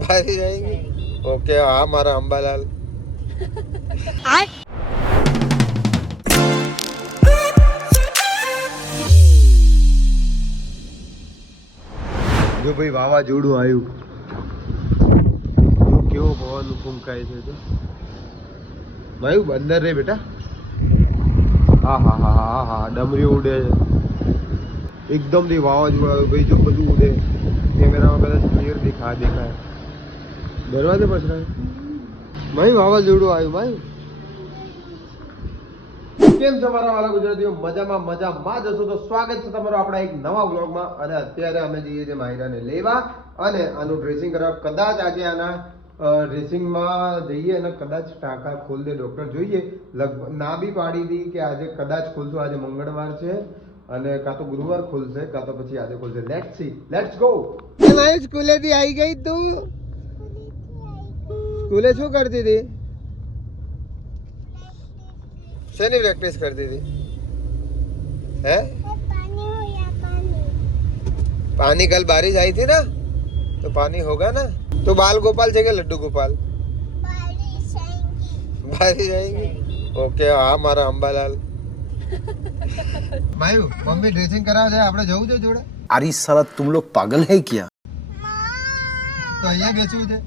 बारी जाएंगे ओके हाँ हमारा अंबालाल जो भाई वावाझोडું આવ્યું જો કેવો પવન ફૂંકાય છે તો ભાઈ અંદર રે બેટા હા હા હા હા હા ડમરી ઉડે છે એકદમ થી વાવાઝોડું આવ્યું ભાઈ જો બધું ઉડે કેમેરામાં કદાચ ક્લિયર દેખાય દરવાજે પછરાય ભાઈ વાવાઝોડું આવ્યું ભાઈ કેમ છો મારા વાલા ગુજરાતીઓ મજામાં જશો તો સ્વાગત છે તમારું આપણા એક નવા વ્લોગમાં અને અત્યારે અમે જઈએ છીએ માહિરાને લેવા અને આનું ડ્રેસિંગ કરવા કદાચ આજે આના ડ્રેસિંગમાં જઈએ અને કદાચ ટાંકા ખોલ દે ડૉક્ટર જોઈએ લગભગ ના બી પાડી દી કે આજે કદાચ ખોલશું આજે મંગળવાર છે અને કાં તો ગુરુવાર ખોલશે કાં તો પછી આજે ખોલશે લેટ્સ સી લેટ્સ ગો મારી સ્કૂલેથી આવી ગઈ તું સ્કૂલે શું કરતી હતી શેની પ્રેક્ટિસ करती थी हैं पानी कल बारिश आई थी ना तो पानी होगा ना तो बाल गोपाल છે કે लड्डू गोपाल बारिश आएगी ओके हाँ हमारा अंबालाल मायू मम्मी ड्रेसिंग करावे છે આપણે જવું છે જોડે अरे साला तुम लोग पागल है क्या તો અહીંયા બેસવું છે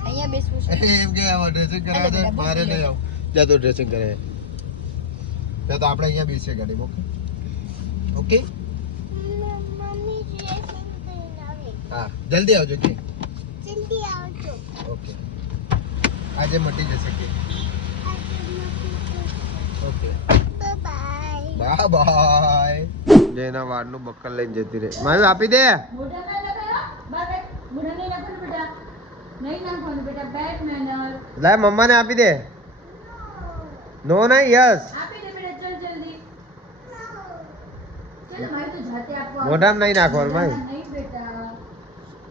અહીંયા બેસવું છે એમ કે આ ડ્રેસિંગ કરાવે છે મારે નહીં આવ જા તો ડ્રેસિંગ કરે તો આપણે અહીંયા બેસીએ ગાડીમાં ઓકે મમ્મી ડ્રેસિંગ કરીને આવે હા જલ્દી આવજો કે જલ્દી આવજો ઓકે આજે મટી જશે કે ઓકે બાય બાય બાય જેના વાળનું બક્કલ લઈને જતી રહે મારું આપી દે મોઢા ના લગાયો બાય મોઢા નહીં નાખવાનું બેટા નહીં નાખવાનું બેટા બેડ મેનર લાય મમ્માને આપી દે નો ના યસ આપી દે બેટા ચલ જલ્દી ચલ મારે તો જાતે આપવા મોઢામાં નહીં નાખવાનું ભાઈ નહીં બેટા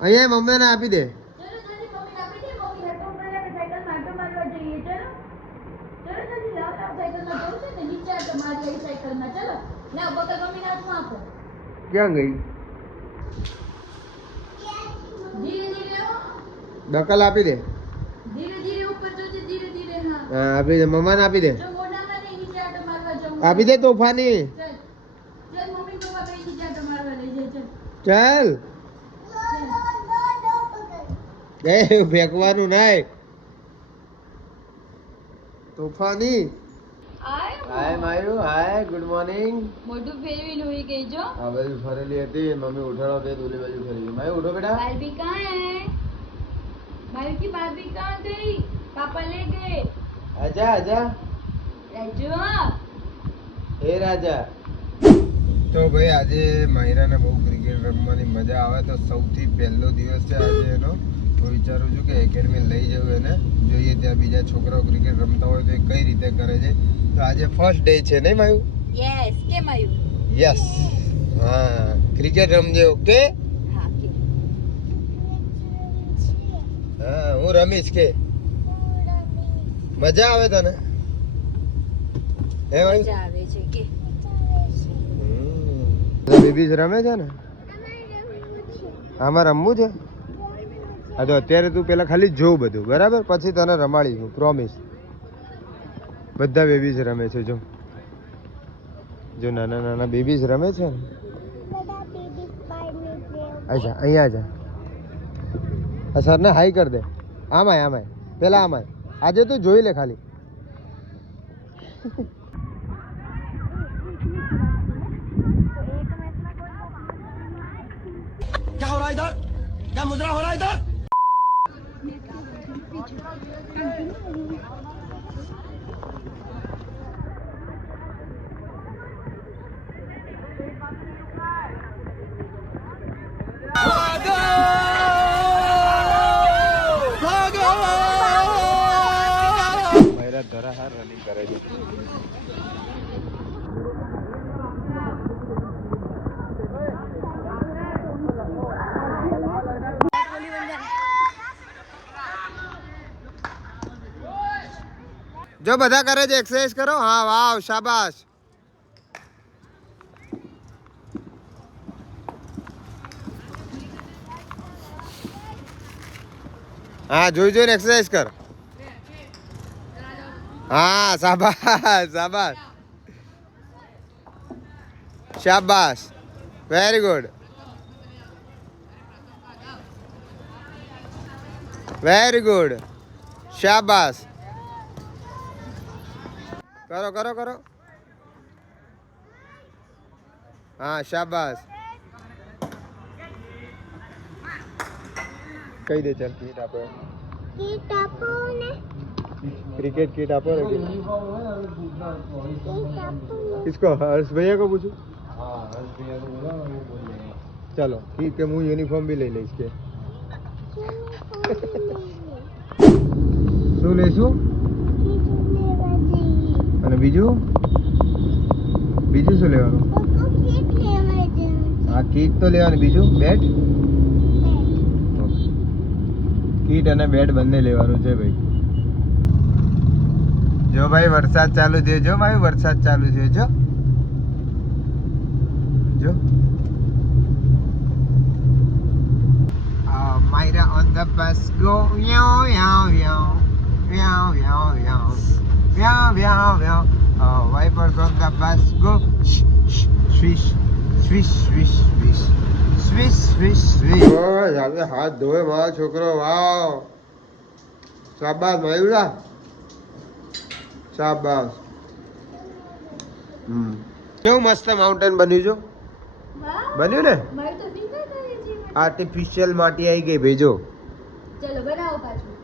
અહીંયા મમ્મીને આપી દે ચલો જલ્દી મમ્મીને આપી દે મમ્મી હેડફોન પહેલા સાયકલ માટો મારવા જઈએ ચલો ચલો જલ્દી લાવ સાયકલમાં જવું છે ને નીચે આટો મારી આવી સાયકલમાં ચલો લાવ બકલ મમ્મીને હાથમાં આપો ક્યાં ગઈ ધીરે ધીરે હો દકલ આપી દે ધીરે ધીરે ઉપર જજે ધીરે ધીરે હા હા આપી દે મમ્માને આપી દે જો મોઢામાં નહીં નીચે આટો મારવા જવું આપી દે તોફાની ચલ ચલ મમ્મી પપ્પા બે નીચે આટો મારવા લઈ જાય ચાલ ચલ એ ફેંકવાનું નહીં તોફાની હાય માયુ હાય ગુડ મોર્નિંગ મોઢું ફેરવી લોહી ગઈ જો આ બાજુ ફરેલી હતી મમ્મી ઉઠાડો દે ઓલી બાજુ ફરી ગઈ માયુ ઉઠો બેટા बारबी कहाँ है बारबी की बारबी कहाँ गई पापा ले गए આજા આજા राजू એ રાજા તો ભાઈ આજે માહિરાને બહુ ક્રિકેટ રમવાની મજા આવે તો સૌથી પહેલો દિવસ છે આજે એનો તો વિચારું છું કે એકેડમી લઈ જવું એને જોઈએ ત્યાં બીજા છોકરાઓ ક્રિકેટ રમતા હોય તો એ કઈ રીતે કરે છે તો આજે ફર્સ્ટ ડે છે નહીં માયુ यस के मायू યસ હા ક્રિકેટ રમજે ઓકે हाँ के હા હું રમીશ કે મજા આવે તને હે ભાઈ मजा आवे છે કે બેબીઝ રમે છે ને આમાં રમવું છે હા તો અત્યારે તું પેલા ખાલી જોઉં બધું બરાબર પછી તને રમાડીશું પ્રોમિસ બધા બેબીઝ રમે છે જો જો નાના નાના બેબીઝ રમે છે ને અચ્છા અહીંયા જા આ સરને હાઈ કર દે આમાંય પેલા આમાંય આજે તું જોઈ લે ખાલી क्या हो रहा है इधर क्या मुजरा हो रहा है इधर મારા ધરાહાર રનિંગ કરે છે જો બધા કરે છે એક્સરસાઇઝ કરો હા વાવ શાબાશ હા જોઈ જોઈને એક્સરસાઇઝ કર. હા શાબાશ શાબાશ શાબાશ વેરી ગુડ વેરી ગુડ શાબાશ કરો કરો કરો હા શાબાશ કહી દે ચાલ કીટ આપો કીટ આપો ને क्रिकेट किट आपो रे કીટ આપો ને किसको हर्ष भैया को पूछूं चलो ठीक है मैं यूनिफॉर्म भी ले लईશ કે શું લઈશું અને બીજું બીજું શું લેવાનું હા કીટ તો લેવાની બીજું બેટ કીટ અને બેટ બંને લેવાનું છે ભાઈ જો ભાઈ વરસાદ ચાલુ થયો જો ભાઈ વરસાદ ચાલુ થયો જો જો Myra on the bus go meow meow meow meow meow meow meow meow meow wipers on the bus go swish swish swish swish swish swish swish હવે હાથ ધોવે મારો છોકરો વાવ શાબાશ મયુરા શાબાશ કેવું મસ્ત માઉન્ટેન બન્યું છો બન્યું ને મારે તો ફિંગર કરે છે આર્ટિફિશિયલ માટી આવી ગઈ ભેજો ચલો બનાવો પાછું